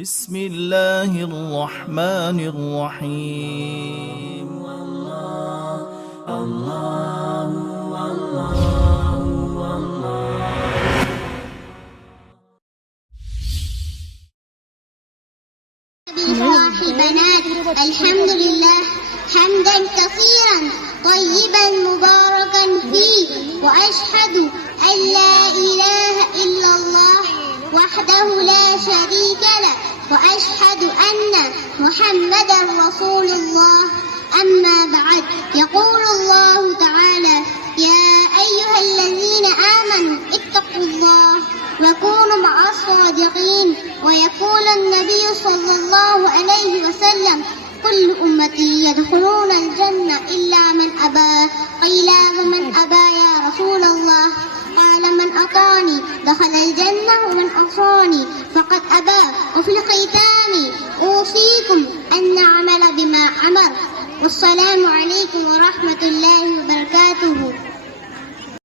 بسم الله الرحمن الرحيم. البنات الحمد لله حمدا كثيرا طيبا مباركا فيه، وأشهد أن لا إله إلا الله وحده لا شريك له، وأشهد أن محمدا رسول الله. أما بعد، يقول الله تعالى: يا أيها الذين آمنوا اتقوا الله وكونوا مع الصادقين. ويقول النبي صلى الله عليه وسلم: كل أمتي يدخلون الجنة إلا من أبى. قيل: ومن أبى يا رسول الله؟ قال: من أطاعني دخل الجنة ومن عصاني فقد أبى. وفي الختام أوصيكم أن نعمل بما أمر. والسلام عليكم ورحمة الله.